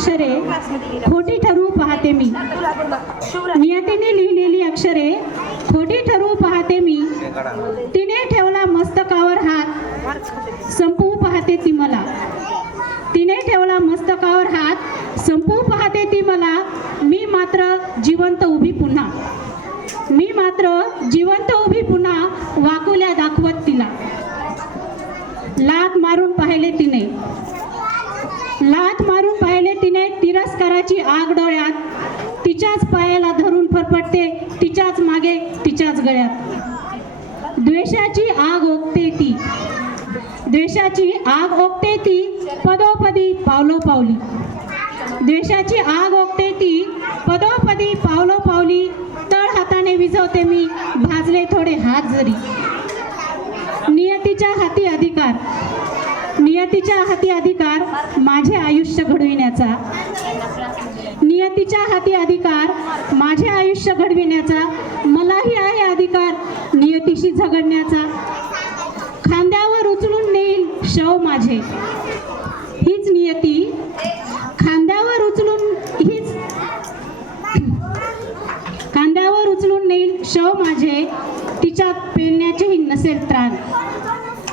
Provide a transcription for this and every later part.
अक्षरे खोटी ठरवू पाहते मी. नियतीने लिहिलेली अक्षरे खोटी ठरवू पाहते मी. तिने ठेवला मस्तकावर हात संपवू पाहते ती मला. तिने ठेवला मस्तकावर हात संपवू पाहते ती मला. मी मात्र जिवंत उभी पुन्हा. मी मात्र जिवंत उभी पुन्हा वाकुल्या दाखवत तिला. लाथ मारून पाहिले तिने. लाथ मारून पाहिले तिने. तिरस्काराची आग डोळ्यात. तिच्याच पायाला धरून फरफटते. तिच्याच मागे तिच्याच गळ्यात. द्वेषाची आग ओकते ती. द्वेषाची आग ओकते ती पदोपदी पावलोपावली. द्वेषाची आग ओकते ती पदोपदी पावलोपावली. तळ हाताने विझवते मी भाजले थोडे हात जरी. नियतीच्या हाती अधिकार. नियतीच्या हाती अधिकार माझे आयुष्य घडविण्याचा. नियतीच्या हाती अधिकार माझे आयुष्य घडविण्याचा. मलाही आहे अधिकार नियतीशी झगडण्याचा. खांद्यावर उचलून नेईल शव माझे हीच नियती. खांद्यावर उचलून खांद्यावर उचलून नेईल शव माझे. तिच्यात पेलण्याचेही नसेल त्राण.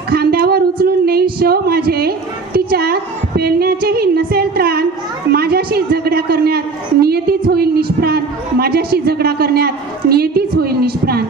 खांद्यावर उचलून नेईल शव माझे. तिच्यात पेलण्याचेही नसेल त्राण. माझ्याशी झगड्या करण्यात नियतीच होईल निष्प्राण. माझ्याशी झगडा करण्यात नियतीच होईल निष्प्राण.